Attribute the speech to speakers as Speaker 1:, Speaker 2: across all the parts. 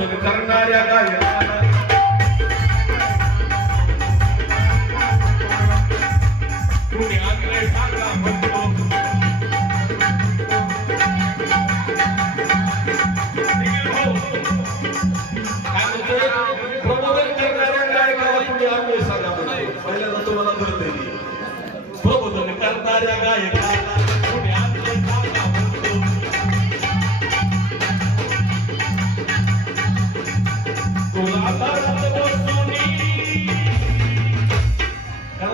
Speaker 1: करणाऱ्या गायकाला तुम्ही आग्रह सांगा म्हणतो प्रबोधन करणाऱ्या गायकाला तुम्ही आग्रह सांगा म्हणतो. पहिल्यांदा तुम्हाला प्रबोधन करणाऱ्या गायकाला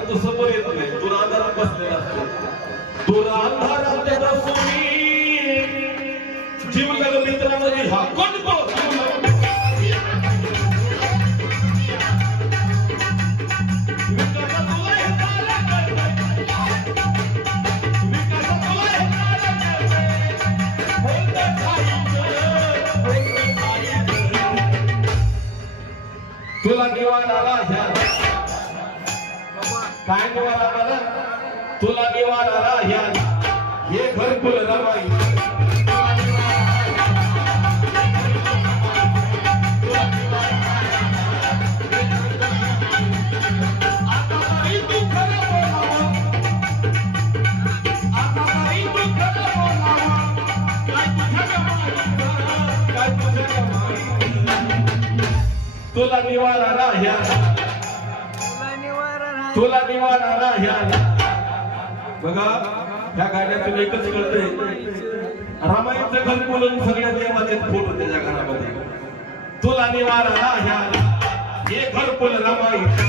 Speaker 1: तो समोर येत नाही. तुला अंधारात बसलेला असतो. तुला अंधारात बसूनी जीवलग मित्रामध्ये. हा कोण तो? जीवलग विकासा तुला हे तारा काय निवाडा मला तुला निवाडाला ह्या हे घरकुल रमाई. तुला निवारा राह्या तुला निवाडा ह्या. बघा ह्या गाण्यातून एकच कळतंय. रामायणचं घर बोलून सगळ्या देवाचे फोटो त्याच्या घरामध्ये. तुला निवारा ह्या. हे घर बोल रामायण.